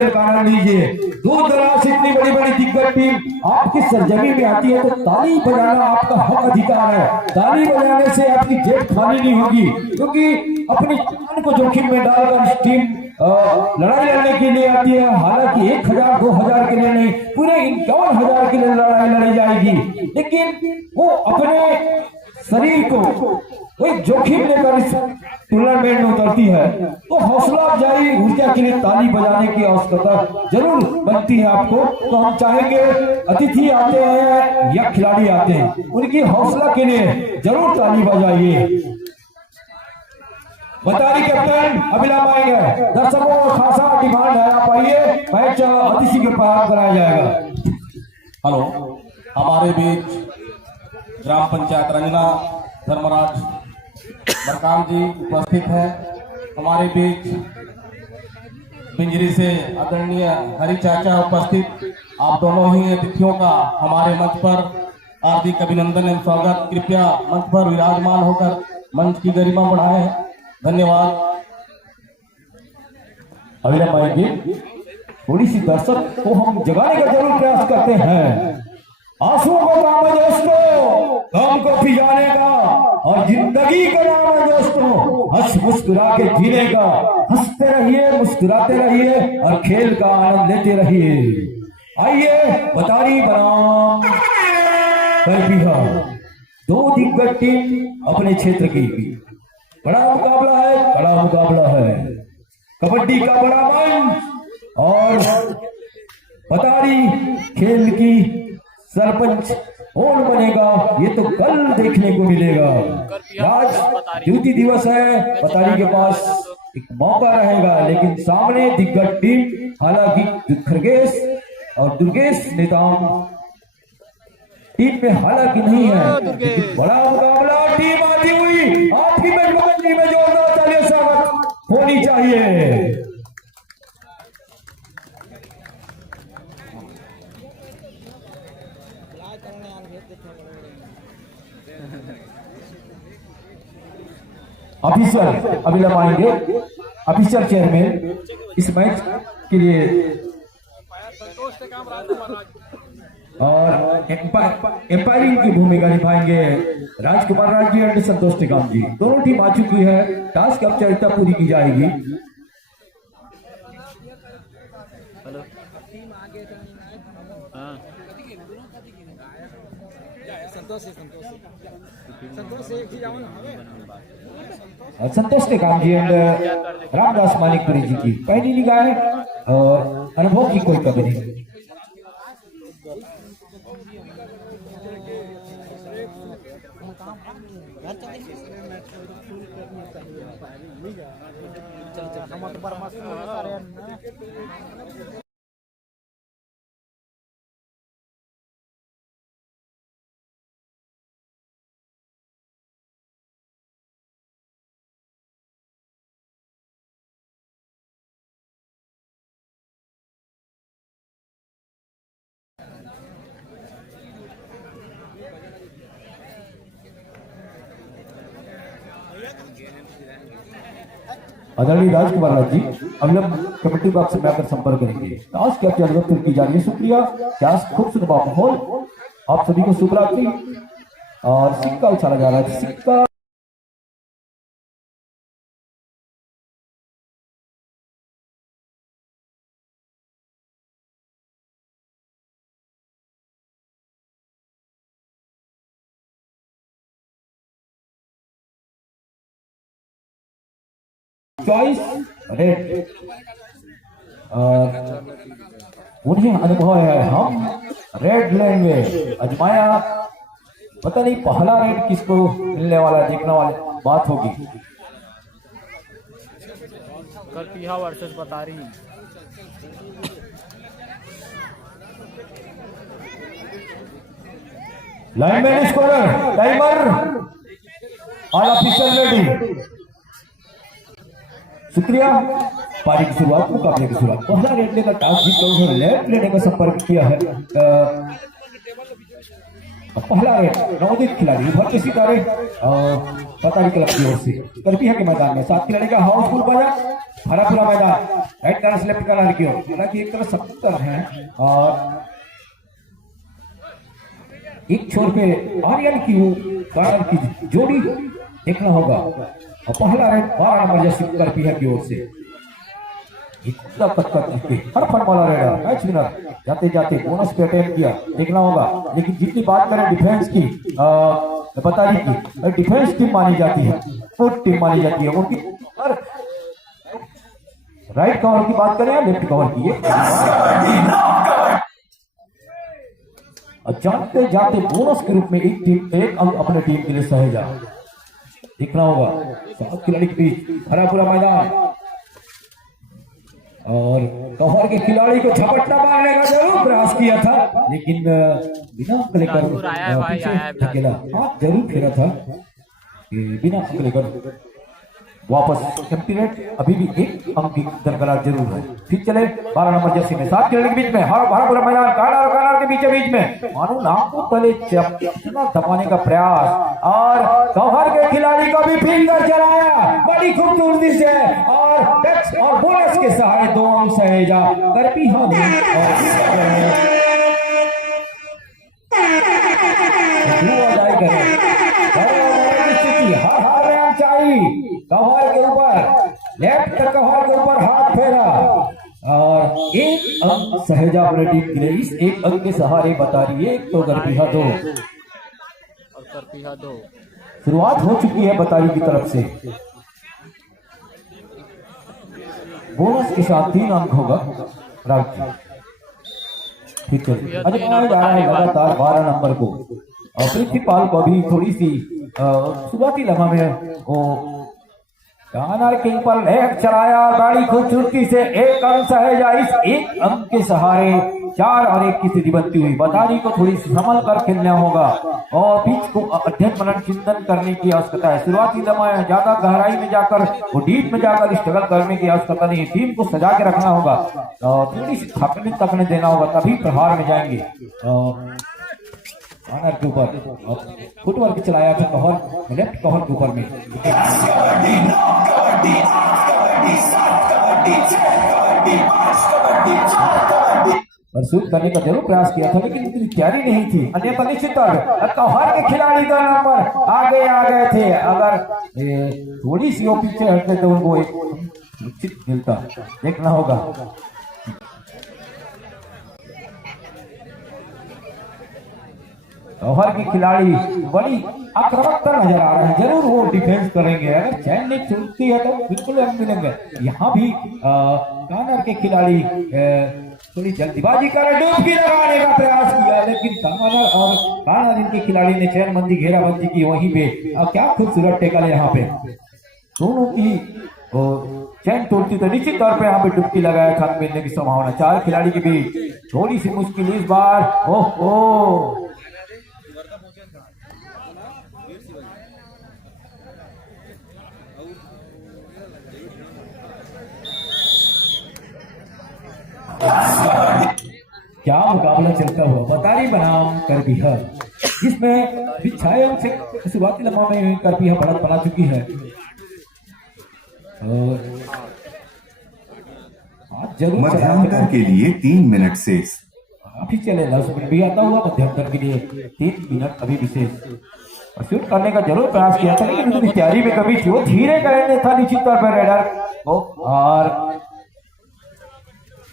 कारण लीजिए। दूर दराज से इतनी बड़ी बड़ी दिग्गज टीम आपकी सरजमी में आती है तो ताली बजाना आपका हक अधिकार है। ताली बजाने से आपकी जेब खाली नहीं होगी, क्योंकि अपनी जान को जोखिम में डालकर टीम लड़ाई लड़ने के लिए आती है। हालांकि 1000 2000 के लिए नहीं, पूरे 51,000 के लिए लड़ाई लड़ी जाएगी, लेकिन वो अपने शरीर को वही जोखिम लेकर इस टूर्नामेंट में उतरती है, तो हौसला अफजाई ऊर्जा के लिए ताली बजाने की आवश्यकता जरूर बनती है आपको। तो हम चाहेंगे अतिथि आते हैं या खिलाड़ी आते हैं, उनकी हौसला के लिए जरूर ताली बजाइए। बतारी कैप्टन अभिलाम आएंगे, दर्शकों का खासा डिमांड है, आप आइए, मैच अतिथि के पार कराया जाएगा। हेलो, हमारे बीच ग्राम पंचायत रंजना धर्मराज बरकाम जी उपस्थित है। हमारे बीच बिंजरी से आदरणीय हरि चाचा उपस्थित। आप दोनों ही अतिथियों का हमारे मंच पर हार्दिक अभिनंदन एवं स्वागत। कृपया मंच पर विराजमान होकर मंच की गरिमा बढ़ाएं। धन्यवाद। अभिनव भाई जी, थोड़ी सी दर्शक को हम जगाने का जरूर प्रयास करते हैं। आंसुओं का नाम है दोस्तों गम को पिजाने का, और जिंदगी का नाम है दोस्तों हंस मुस्कुरा के जीने का। हंसते रहिए, मुस्कुराते रहिए और खेल का आनंद लेते रहिए। आइए बतारी बनाम करपीहा, दो दिग्गज टीम अपने क्षेत्र की। बड़ा मुकाबला है, बड़ा मुकाबला है, कबड्डी का बड़ा मंच। और बतारी खेल की सरपंच कौन बनेगा ये तो कल देखने को मिलेगा। आज ड्यूटी दिवस है, बतारी के पास एक मौका रहेगा, लेकिन सामने दिग्गज टीम, हालांकि खरगेश और दुर्गेश नेताम टीम में हालांकि नहीं है, लेकिन बड़ा मुकाबला। टीम आती हुई आपकी मेजबानी में जोरदार तालियों से स्वागत होनी चाहिए। ऑफिसर अभिलाम आएंगे, ऑफिसर चेयरमैन इस मैच के लिए, और एम्पायरिंग की भूमिका निभाएंगे राजकुमार राज जी और संतोष टेकाम जी। दोनों टीम आ चुकी है, टास्क औपचारिकता पूरी की जाएगी। संतोष टेकाम जी एंड रामदास मानिकपुरी जी की पहली निगाह और अनुभव की कोई कमी नहीं। आदरणीय राजकुमार राज जी अभिलंब कमेटी बॉक्स में आकर संपर्क करेंगे। टास्क की जरूरत की जा रही है। शुक्रिया। क्या खूबसूरत माहौल, आप सभी को शुभ रात्रि। और सिक्का उछाला जा रहा है, सिक्का चॉइस रेड, उन्हें अनुभव है, हम रेड लेंगे। अजमाया, पता नहीं पहला रेड किसको मिलने वाला, देखने वाले बात होगी। करपीहा वर्सेस बतारी। Lineman scorer, timer, all officer ready. शुक्रिया। पारी की शुरुआत, मुकाबले की शुरुआत। पहला रेड लेकर टास्क जीत कर लेफ्ट लेने का संपर्क किया है पहला रेड नवोदित खिलाड़ी उभर के सितारे पतारी क्लब की ओर से करपीहा के मैदान में 7 खिलाड़ी का हाउसफुल बजा हरा पूरा मैदान राइट कॉर्नर से लेफ्ट कॉर्नर की ओर, हालांकि एक तरफ 70 है और एक छोर पे आर्यन की कॉर्नर की जोड़ी देखना होगा। और पहला रेड 12 नंबर जैसी करपीहा की ओर से हर फन वाला रहेगा मैच विनर जाते जाते बोनस पे अटेम्प्ट किया देखना होगा। लेकिन जितनी बात करें डिफेंस की बता दी की डिफेंस टीम मानी जाती है, फुट टीम मानी जाती है उनकी। राइट कवर की बात करें या लेफ्ट कवर की, जाते जाते बोनस के रूप में एक अंक अपने टीम के लिए सहेजा देखना होगा। 7 खिलाड़ी के बीच हरा पूरा मैदान और कवर के खिलाड़ी को झपट्टा मारने का जरूर प्रयास किया था, लेकिन बिना अंक लेकर पीछे धकेला, हाथ जरूर फेरा था बिना अंक लेकर वापस। एम्पीरेट अभी भी एक अंक की दरकरार जरूर है। फिर चले 12 नंबर जर्सी में 7 खिलाड़ी के बीच में हरा पूरा मैदान कानार के बीच में मानो नाम को तले इतना दबाने का प्रयास और कवर के खिलाड़ी को भी फिंगर चलाया बड़ी खूबसूरती से और टच और बोनस के सहारे 2 अंक सहेजा करपीहा ने कवर के ऊपर लेफ्ट कवर के ऊपर हाथ फेरा और एक अंक सहेजा अपने टीम के लिए। इस एक अंक के सहारे बता रही है तो करपीहा 2 और करपीहा 2 शुरुआत हो चुकी है बतारी की तरफ से। बोनस के साथ 3 अंक होगा राउट। ठीक है अजमाया जा रहा है लगातार 12 नंबर को और प्रिंसिपाल को भी थोड़ी सी शुरुआती लम्हा में वो कानर के ऊपर लेफ्ट चलाया गाड़ी खूबसूरती से एक अंक सहेजा। इस एक अंक के सहारे 4 और 1 की स्थिति बनती हुई बतारी को थोड़ी संभल कर खेलना होगा और पिच को अध्ययन मनन चिंतन करने की आवश्यकता है। शुरुआती लम्हा ज्यादा गहराई में जाकर वो डीप में जाकर स्ट्रगल करने की आवश्यकता नहीं, टीम को सजा के रखना होगा और थोड़ी सी थकने देना होगा तभी प्रहार में जाएंगे। कॉर्नर के ऊपर फुटवर्क चलाया था कवर लेफ्ट कवर के ऊपर में परसूट करने का जरूर प्रयास किया था लेकिन इतनी तैयारी नहीं थी, अन्यथा निश्चित तौर पर कवर के खिलाड़ी 2 नंबर आगे आ गए थे। अगर थोड़ी सी वो पीछे हटते तो उनको एक निश्चित मिलता देखना होगा। कवर के खिलाड़ी बड़ी आक्रामकता नजर आ रहे हैं, जरूर वो डिफेंस करेंगे, अगर चैन नहीं छूटती है तो बिल्कुल हम मिलेंगे। यहाँ भी कॉर्नर के खिलाड़ी थोड़ी जल्दीबाजी कर डुबकी लगाने का प्रयास किया लेकिन कॉर्नर इनके खिलाड़ी ने चैनबंदी घेराबंदी की वहीं पे। क्या खूबसूरत टेकल है यहाँ पे, दोनों की चैन तोड़ती तो निश्चित तौर पे यहाँ पे डुबकी लगाया था मिलने की संभावना। 4 खिलाड़ी के बीच थोड़ी सी मुश्किल इस बार। ओह क्या मुकाबला चलता हुआ बतारी बनाम करपीहा, जिसमें छाया से शुरुआती लम्हा में करपीहा बढ़त बना चुकी है और जरूर मध्यांतर के लिए 3 मिनट शेष। अभी चले 10 मिनट भी आता हुआ मध्यांतर के लिए 3 मिनट अभी विशेष और शूट करने का जरूर प्रयास किया था लेकिन उसकी तैयारी में कमी थी, वो धीरे करने था निश्चित तौर पर रेडर को और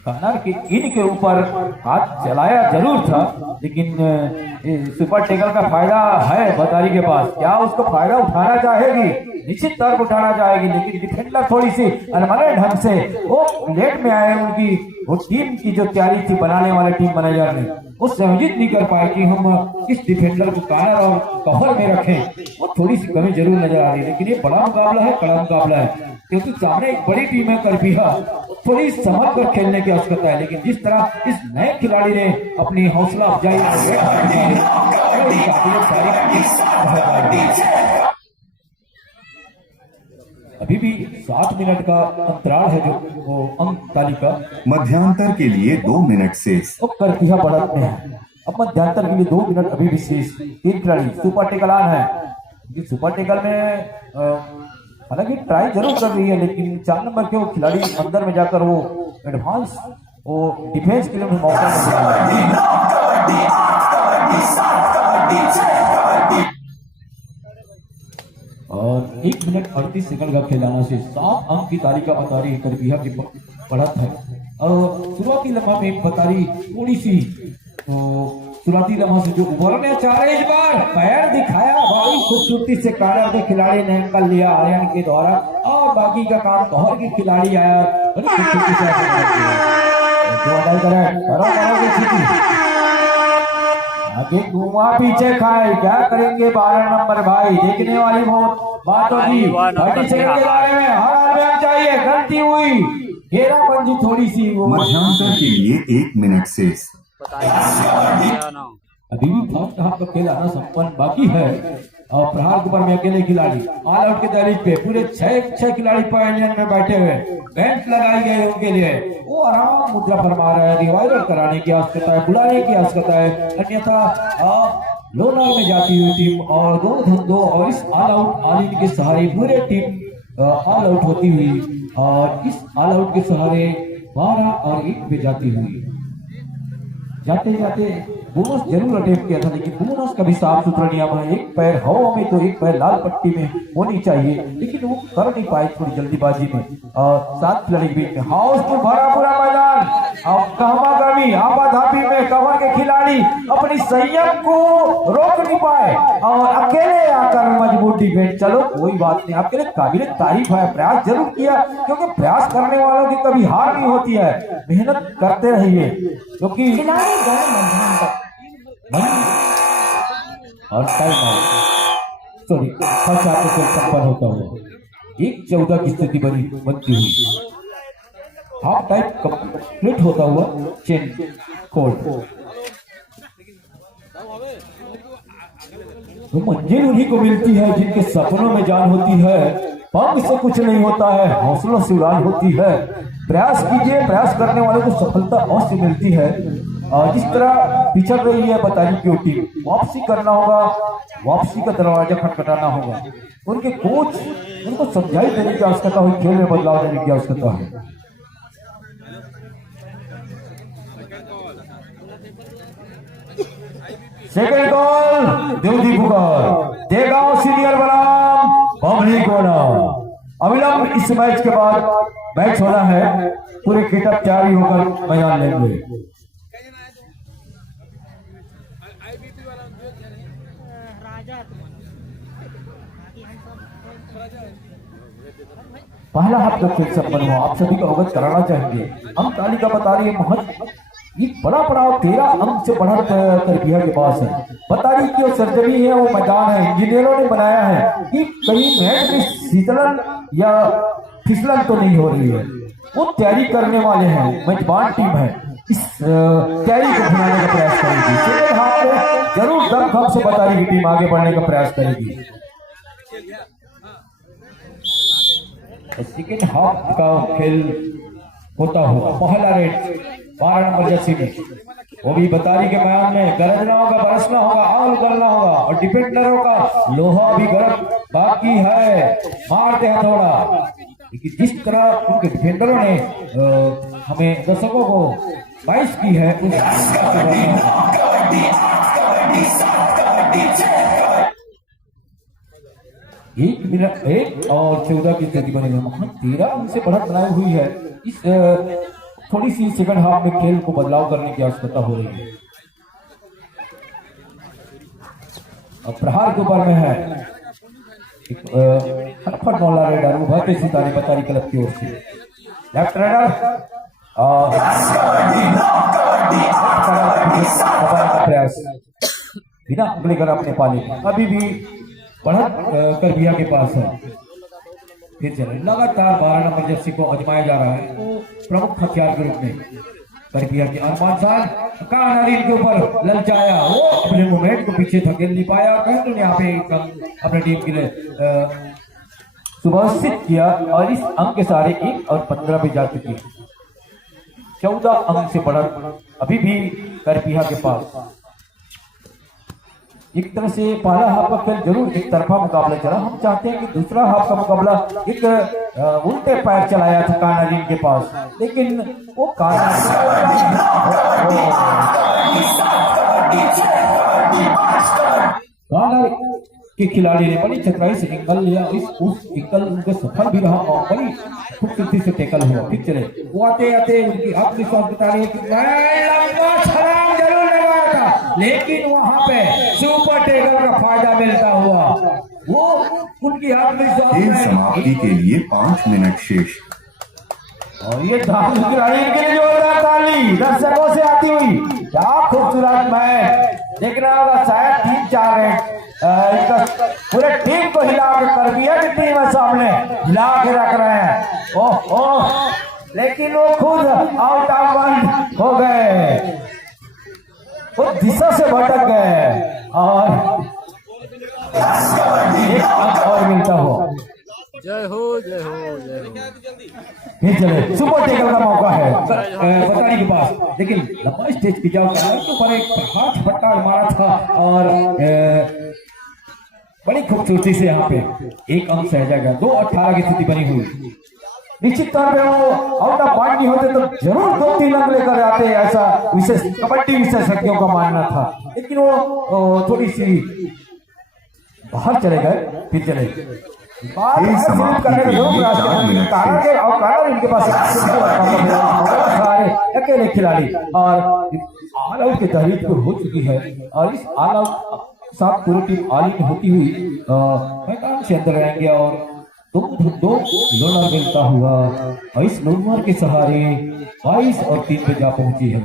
कॉर्नर के इन के ऊपर हाथ चलाया जरूर था लेकिन सुपर टेकल का फायदा है बतारी के पास, क्या उसको फायदा उठाना चाहेगी, निश्चित तौर पर उठाना चाहेगी लेकिन डिफेंडर थोड़ी सी अनमने ढंग से वो लेट में आए, उनकी वो टीम की जो तैयारी थी बनाने वाले टीम मैनेजर ने वो संयोजित नहीं कर पाए कि हम इस डिफेंडर को कॉर्नर और कवर में रखें, वो थोड़ी सी कमी जरूर नजर आ रही है। लेकिन ये बड़ा मुकाबला है, कड़ा मुकाबला है क्योंकि सामने एक बड़ी टीम है करपीहा, थोड़ी संभल कर खेलने की आवश्यकता है। लेकिन जिस तरह इस नए खिलाड़ी ने अपनी हौसला अफजाई अभी भी 7 मिनट का अंतराल है जो वो अंक तालिका मध्यांतर के लिए 2 मिनट शेष। करपीहा बढ़त में है अब मध्यांतर के लिए 2 मिनट अभी भी शेष। 3 खिलाड़ी सुपर टेकल ऑन है। क्योंकि सुपर टेकल में हालांकि ट्राई जरूर कर रही है, लेकिन 4 नंबर के वो खिलाड़ी अंदर में जाकर वो एडवांस वो डिफेंस के लिए मौका नहीं दे रहा है। और 1 मिनट 38 सेकंड का खेलाना से 7 अंक की तालिका बता रही है करबिया की बढ़त है। और शुरुआती लम्हा में बता रही थोड़ी सी शुरुआती लम्हा से जो उभरने चाह रहे, इस बार पैर दिखाया, बड़ी खूबसूरती से कारा के खिलाड़ी ने अंकल लिया आर्यन के द्वारा, और बाकी का काम तोहर के खिलाड़ी आया बड़ी खूबसूरती से आगे घुमा पीछे खाए, क्या करेंगे 12 नंबर भाई, देखने वाली बहुत बात होगी। 30 सेकंड के बारे में हर हाल चाहिए, गलती हुई घेराबंदी थोड़ी सी वो मध्यांतर के लिए 1 मिनट शेष। अभी भी फर्स्ट हाफ का खेल आना संपन्न बाकी है। और प्रहार के ऊपर में अकेले खिलाड़ी ऑल आउट के दहलीज पे पूरे 6 खिलाड़ी पवेलियन में बैठे हुए, बेंच लगाई गई उनके लिए, वो आराम मुद्रा फरमा रहा है। रिवाइवल कराने की आवश्यकता है, बुलाने की आवश्यकता है, अन्यथा लोनार में जाती हुई टीम और 2 और इस ऑल आउट ऑल इन के सहारे पूरे टीम ऑल आउट होती हुई, और इस ऑल आउट के सहारे 12 और 1 पे जाती हुई, जाते जाते बोनस जरूर अटेम्प्ट किया था, लेकिन बोनस का भी साफ सुथरा नियम है, एक पैर हवा में तो एक पैर लाल पट्टी में होनी चाहिए, लेकिन वो कर नहीं पाए थोड़ी जल्दीबाजी में। और 7 खिलाड़ी के बीच में हाउस को भरा पूरा मैदान, और कहमा गर्मी आपाधापी में कवर के खिलाड़ी अपनी संयम को रोक नहीं पाए और अकेले आकर मजबूत डिफेंस। चलो कोई बात नहीं, आपके लिए काबिल तारीफ है, प्रयास जरूर किया, क्योंकि प्रयास करने वालों की कभी हार नहीं होती है, मेहनत करते रहिए, क्योंकि और time out sorry first half से संपन्न होता हुआ 1-14 की स्थिति बनती हुई, हाफ टाइम कंप्लीट होता हुआ चेन कोड। तो मंजिल उन्हीं को मिलती है जिनके सपनों में जान होती है, पंख से कुछ नहीं होता है, हौसलों से उड़ान होती है। प्रयास कीजिए, प्रयास करने वाले को सफलता अवश्य मिलती है। और जिस तरह पिछड़ रही है बताइए की टीम, वापसी करना होगा, वापसी का दरवाजा खटखटाना होगा। उनके कोच उनको समझाई देने की आवश्यकता हुई, खेल में बदलाव देने की आवश्यकता है। सेकंड कॉल देवदीप पुकार देगांव सीनियर बनाम पब्लिक बनाम। अविलंब इस मैच के बाद मैच होना है, पूरे किटअप जारी होकर मैदान लेंगे। पहला हाफ का खेल संपन्न हुआ, आप सभी को अवगत कराना चाहेंगे। अंक तालिका बता रही है महत्व, ये बड़ा पड़ाव 13 अंक से बढ़त करबिया के पास है। बता रही कि वो सर्जरी है, वो मैदान है, इंजीनियरों ने बनाया है कि कहीं मैच में शीतलन या फिसलन तो नहीं हो रही है, वो तैयारी करने वाले हैं, मेजबान टीम है, इस तैयारी को बनाने का प्रयास करेगी। सेकंड हाफ में जरूर दम से बता रही टीम आगे बढ़ने का प्रयास करेगी। सेकंड हाफ का खेल होता हुआ पहला रेड 12 नंबर जर्सी में, वो भी बतारी के मैदान में गरजना होगा, बरसना होगा, आग करना होगा, और डिफेंडरों का लोहा भी गर्म बाकी है, मारते हैं थोड़ा। लेकिन जिस तरह उनके डिफेंडरों ने हमें दर्शकों को 22 की है, एक मिनट 1 और 14 की स्थिति बनी है। 13 उनसे बढ़त बनाई हुई है। इस थोड़ी सी सेकंड हाफ में खेल को बदलाव करने की आवश्यकता हो रही है। अब प्रहार के ऊपर में है फटफट मौला रेडर उभरते सितारे बतारी क्लब की ओर से लेफ्ट रेडर प्रयास बिना उंगली कर अपने पाले अभी भी बढ़त करबिया के पास है। फिर चले लगातार 12 नंबर जर्सी को आजमाया जा रहा है, तो प्रमुख हथियार के रूप में करबिया के अरमान खान कानारीन के ऊपर ललचाया, वो अपने मूवमेंट को पीछे धकेल नहीं पाया, कहीं तो यहाँ पे अपने टीम के लिए सुव्यवस्थित किया और इस अंक के सारे 1 और 15 पे जा चुकी है। 14 अंक से बढ़त अभी भी करबिया के पास। एक तरह से पहला हाफ का खेल जरूर एक तरफा मुकाबला चला। हम चाहते हैं कि दूसरा हाफ का मुकाबला एक उल्टे पैर चलाया था कानारी के पास, लेकिन वो कानारी के खिलाड़ी ने बड़ी चतुराई से एंगल लिया। उस एंगल उनको सफल भी रहा और बड़ी खूबसूरती से टेकल हुआ। ठीक चले, वो आते आते उनकी आत्मविश्वास बता रही है कि मैं लंबा छलांग जरूर लगाया था, लेकिन वहां पे सुपर टेकल का फायदा मिलता हुआ वो उनकी खेल आत्मविश्वास समाप्ति के लिए 5 मिनट शेष। और ये खिलाड़ी के लिए जोरदार ताली दर्शकों से आती हुई। क्या खूबसूरत मैच देखना होगा। शायद 3-4 रन पूरे टीम को हिला के कर दिया कि टीम है सामने हिला के रख रहे हैं। ओह ओह, लेकिन वो खुद आउट ऑफ वन हो गए, वो दिशा से भटक गए और एक अंक और मिलता हो। जय हो जय हो जय हो। फिर चले, सुपर टेकल का मौका है बताने के पास, लेकिन लंबा स्टेज की जाओ के ऊपर एक हाथ फट्टा मारा था और बड़ी खूबसूरती से यहाँ पे एक अंक सहजा गया। 2-18 की स्थिति बनी हुई। निश्चित तौर पे वो आउट ऑफ पॉइंट नहीं होते तो जरूर 2-3 अंक लेकर आते, ऐसा विशेष कबड्डी विशेषज्ञों का मानना था, लेकिन वो थोड़ी सी बाहर चले गए। फिर चले इनके पास अकेले खिलाड़ी और ऑल आउट की तहरीक हो चुकी है और इस ऑल आउट साथ पूरी टीम ऑल इन होती हुई मैदान से अंदर रहेंगे और दो लोनर मिलता हुआ और इस लोनर के सहारे 22 और 3 पे जा पहुंची है।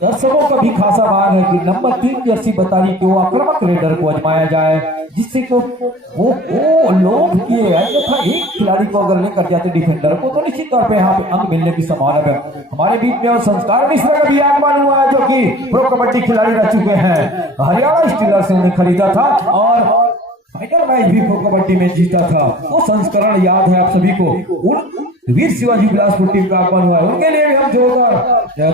दर्शकों का भी खासा मान है कि नंबर 3 जर्सी बताई कि वो आक्रामक रेडर को आजमाया जाए, जिससे को वो लोग किए था। एक खिलाड़ी को अगर लेकर जाते डिफेंडर को तो निश्चित तौर पे यहाँ पे अंक मिलने की संभावना है। हमारे बीच में और संस्कार मिश्रा का भी आगमन हुआ है, जो कि प्रो कबड्डी खिलाड़ी रह चुके हैं। हरियाणा स्टीलर से उन्हें खरीदा था और फाइनल मैच भी प्रो कबड्डी में जीता था। वो संस्करण याद है आप सभी को। उन वीर शिवाजी बिलासपुर टीम का आगमन हुआ है, उनके लिए भी हम जोरदार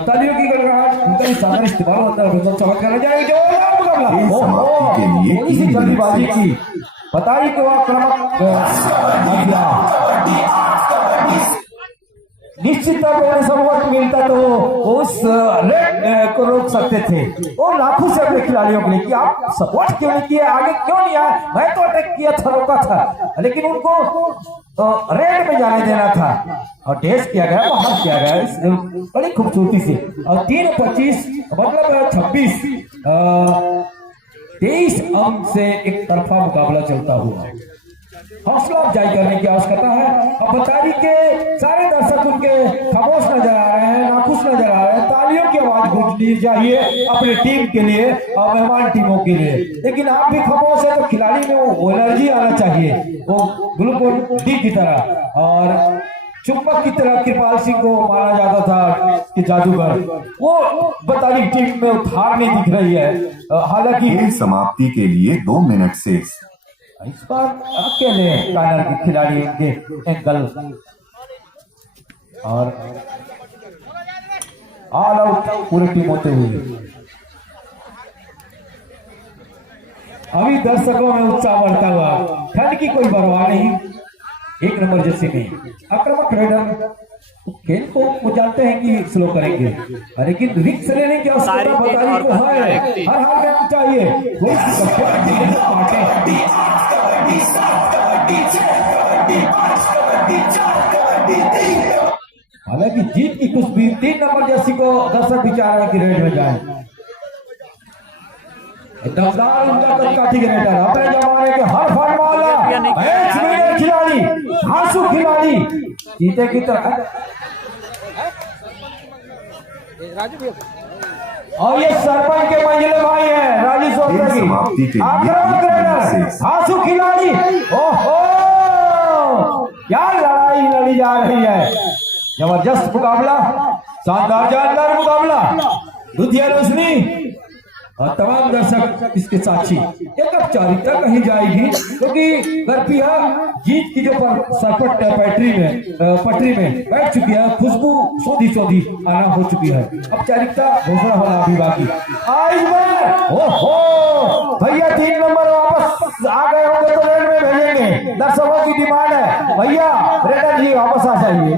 तालियों की गड़गड़ाहट, उनका भी साधारण इस्तेमाल होता है। चमक करना जाएगी जोरदार मुकाबला, इसी जल्दीबाजी की बताई को आक्रामक निश्चित तौर पर सपोर्ट मिलता तो उस रेड को रोक सकते थे। और लाखों से अपने खिलाड़ियों के लिए कि आप सपोर्ट क्यों नहीं किए, आगे क्यों नहीं आए, मैं तो अटैक किया था, रोका था, लेकिन उनको रेड में जाने देना था और टेस्ट किया गया, बाहर किया गया बड़ी खूबसूरती से। और 3-25 मतलब 23 अंक से एक तरफा मुकाबला चलता हुआ। हौसला अफजाई करने की आवश्यकता है। अब बतारी के सारे दर्शक उनके खामोश नजर आ रहे हैं, नाखुश नजर आ रहे हैं। तालियों की आवाज गूंजनी चाहिए अपनी टीम के लिए और मेहमान टीमों के लिए, लेकिन आप भी खामोश है तो खिलाड़ी में वो एनर्जी आना चाहिए, वो ग्लूकोन डी की तरह। और चुंबक की तरह कृपाल सिंह को माना जाता था कि जादूगर, वो बतारी टीम में उधार नहीं दिख रही है। हालांकि खेल समाप्ति के लिए 2 मिनट शेष। इस बार अकेले कानर के खिलाड़ी के एंगल और ऑल आउट पूरी टीम होते हुए अभी दर्शकों में उत्साह बढ़ता हुआ। ठंड की कोई परवाह नहीं, 1 नंबर जर्सी में आक्रामक रेडर खेल को वो जानते हैं कि स्लो करेंगे, लेकिन रिक्स लेने की आवश्यकता बताई को है, हर हाल में चाहिए। हालांकि जीत की कुछ भी 3 नंबर जर्सी को दर्शक विचार है कि रेड में जाए। दमदार उनका काठी के रेडर अपने जमाने के हर फन वाला खिलाड़ी, आंसू खिलाड़ी जीते की तरफ। और ये सरपंच के मंजिले भाई है राजू सोलंकी, आक्रामक रेडर, आंसू खिलाड़ी। ओहो क्या लड़ाई लड़ी जा रही है, जबरदस्त मुकाबला, शानदार जानदार मुकाबला। लुधिया रोशनी और तमाम दर्शक इसके साक्षी। एक औपचारिकता कही जाएगी क्योंकि करपिया जीत की जो सरपट पटरी में बैठ चुकी है, खुशबू सोधी सोधी आना हो चुकी है। औपचारिकता घोषणा होना अभी बाकी। ओहो भैया 3 नंबर वापस आ गए होंगे तो रेड में भेजेंगे, दर्शकों की डिमांड है। भैया रेडर जी वापस आ जाइए।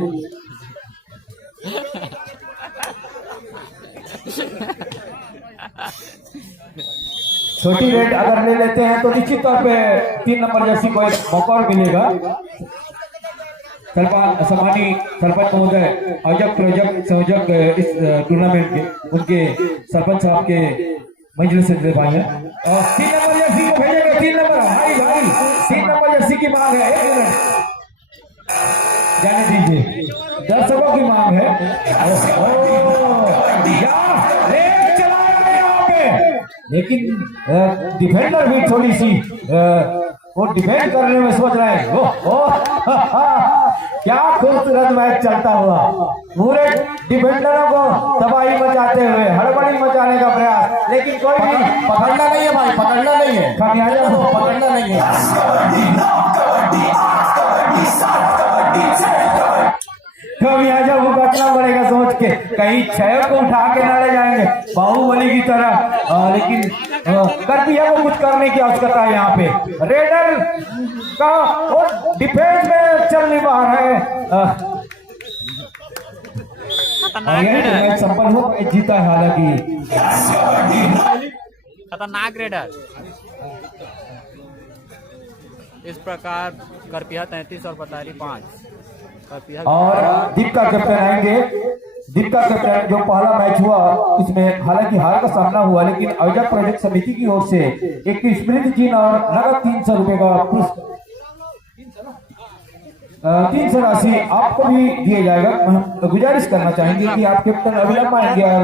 छोटी रेड अगर ले लेते हैं तो निश्चित तौर पे 3 नंबर जर्सी को एक मौका और मिलेगा। सम्मानित सरपंच महोदय संयोजक इस टूर्नामेंट के, उनके सरपंच साहब के मंजिल से दे पाए हैं। 3 नंबर जर्सी को भेजेंगे। 3 नंबर भाई 3 नंबर जर्सी की मांग है। 1 मिनट जाने दीजिए, दर्शकों की मांग है। लेकिन डिफेंडर भी थोड़ी सी वो डिफेंड करने में सोच रहे हैं। क्या खूबसूरत मैच चलता हुआ, पूरे डिफेंडरों को तबाही मचाते हुए हड़बड़ी मचाने का प्रयास, लेकिन कोई भी पकड़ना नहीं है भाई, पकड़ना नहीं है, खामियाजा हो, पकड़ना नहीं है। खामियाजा भुगतना पड़ेगा सोच के, कहीं छह को उठा के ना ले जाएंगे बाहुबली की तरह। लेकिन करपिया को कुछ करने की आवश्यकता है यहाँ पे। रेडर का और डिफेंस में चल नहीं पा रहा है। मैच संपन्न हो जीता है हालांकि। खतरनाक रेडर। इस प्रकार करपिया 33 और पतारी 5। और दीप का कैप्टन आएंगे। दीप का कैप्टन जो पहला मैच हुआ इसमें हालांकि हार का सामना हुआ, लेकिन आयोजक प्रोजेक्ट समिति की ओर से एक स्मृति चिन्ह और नगद 300 रुपए का 300 राशि आपको भी दिया जाएगा। हम गुजारिश करना चाहेंगे कि आप कैप्टन अविलंब आएंगे और